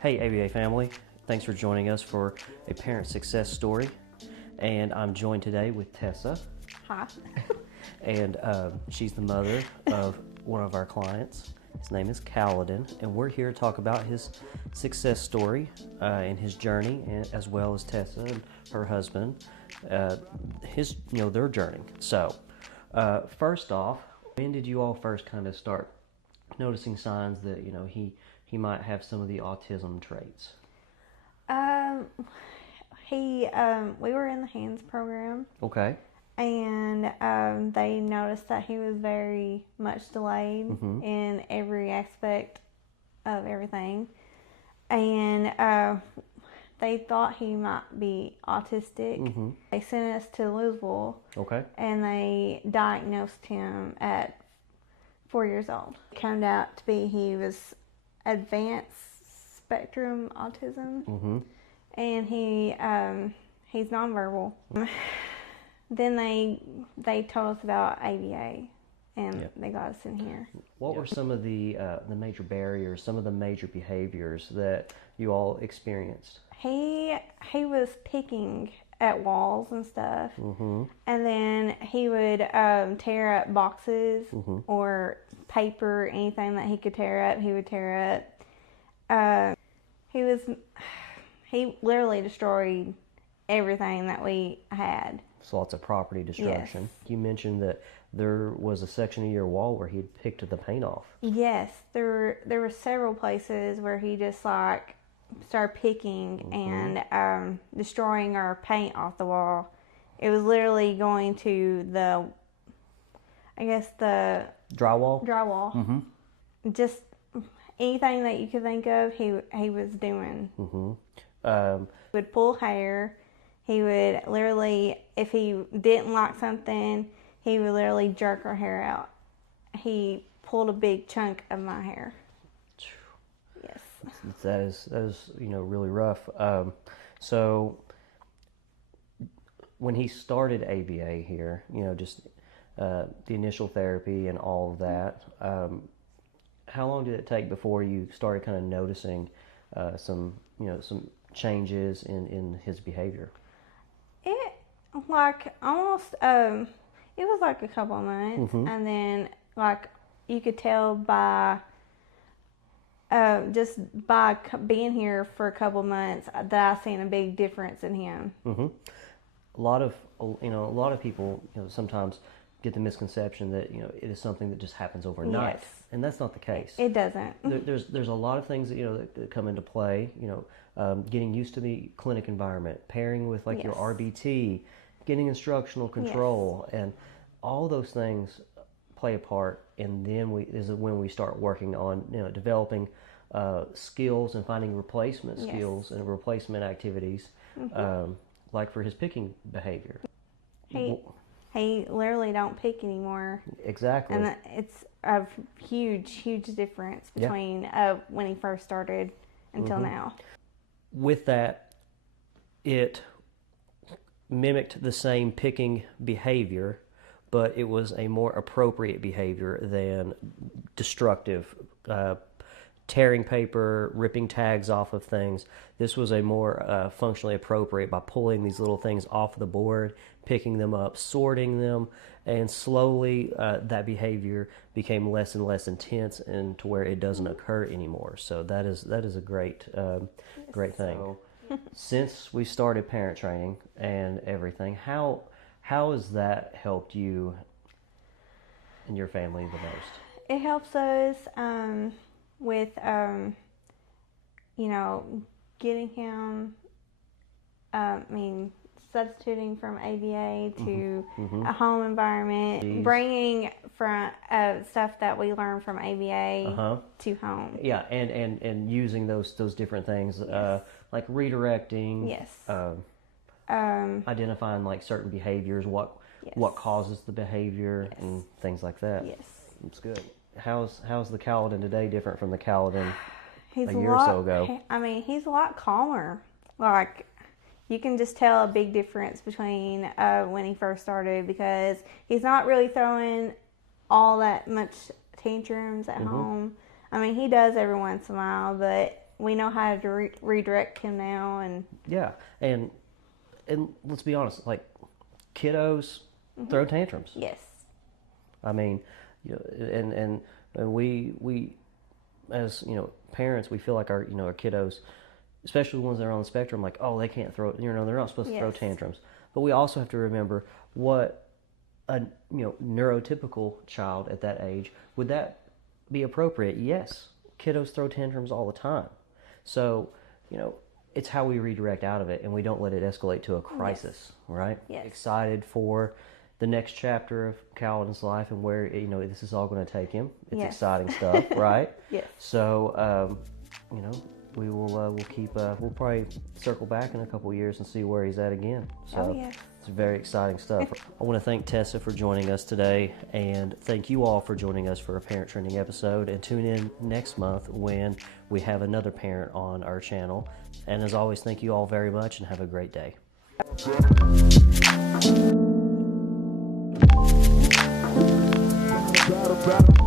Hey ABA family, thanks for joining us for a parent success story. And I'm joined today with Tessa. Hi. And she's the mother of one of our clients. His name is Kaladin, and we're here to talk about his success story and his journey, as well as Tessa and her husband, their journey. So, first off, when did you all first kind of start noticing signs that he might have some of the autism traits? We were in the HANDS program. Okay. And they noticed that he was very much delayed in every aspect of everything. And they thought he might be autistic. They sent us to Louisville. Okay. And they diagnosed him at 4 years old. It turned out to be he was advanced spectrum autism. And he's nonverbal. Then they told us about ABA, and they got us in here. What were some of the major barriers, some of the major behaviors that you all experienced? He was picking at walls and stuff, and then he would tear up boxes or paper, anything that he could tear up, he would tear up. He literally destroyed everything that we had. So lots of property destruction. Yes. You mentioned that there was a section of your wall where he had picked the paint off. Yes, there were several places where he just started picking and destroying our paint off the wall. It was literally going to the drywall. Just anything that you could think of, he was doing. He would pull hair. He would literally, if he didn't like something, he would literally jerk our hair out. He pulled a big chunk of my hair. Yes. That is really rough. So when he started ABA here, just the initial therapy and all of that, how long did it take before you started kind of noticing some changes in his behavior? It was like a couple of months, and then you could tell by just by being here for a couple of months that I seen a big difference in him. A lot of people sometimes get the misconception that it is something that just happens overnight, and that's not the case. It doesn't. There's a lot of things that come into play. Getting used to the clinic environment, pairing with your RBT, getting instructional control, and all those things play a part. And then when we start working on developing skills and finding replacement skills and replacement activities, like for his picking behavior. He literally don't pick anymore. Exactly. And it's a huge difference between when he first started until now. With that, it mimicked the same picking behavior, but it was a more appropriate behavior than destructive, tearing paper, ripping tags off of things. This was a more functionally appropriate by pulling these little things off the board, picking them up, sorting them, and slowly that behavior became less and less intense, and to where it doesn't occur anymore. So that is a great thing. So, since we started parent training and everything, how has that helped you and your family the most? It helps us with getting him. Substituting from ABA to a home environment, bringing from stuff that we learned from ABA to home. Yeah, and using those different things, like redirecting, identifying certain behaviors, what causes the behavior, and things like that. Yes, it's good. How's the Kaladin today different from the Kaladin a year or so ago? He's a lot calmer. you can just tell a big difference between when he first started, because he's not really throwing all that much tantrums at home. I mean, he does every once in a while, but we know how to redirect him now. And yeah, and let's be honest, like, kiddos throw tantrums. Yes. I mean, and we as parents, we feel like our our kiddos, especially the ones that are on the spectrum, like, oh, they can't throw, they're not supposed to throw tantrums. But we also have to remember what a neurotypical child at that age, would that be appropriate? Yes, kiddos throw tantrums all the time. So it's how we redirect out of it, and we don't let it escalate to a crisis. Right? Yes. Excited for the next chapter of Kaladin's life and where this is all going to take him. It's exciting stuff, right? Yes. So we will we'll probably circle back in a couple of years and see where he's at again. So it's very exciting stuff. I want to thank Tessa for joining us today, and thank you all for joining us for a Parent Trending episode, and tune in next month when we have another parent on our channel. And as always, thank you all very much and have a great day. Battle.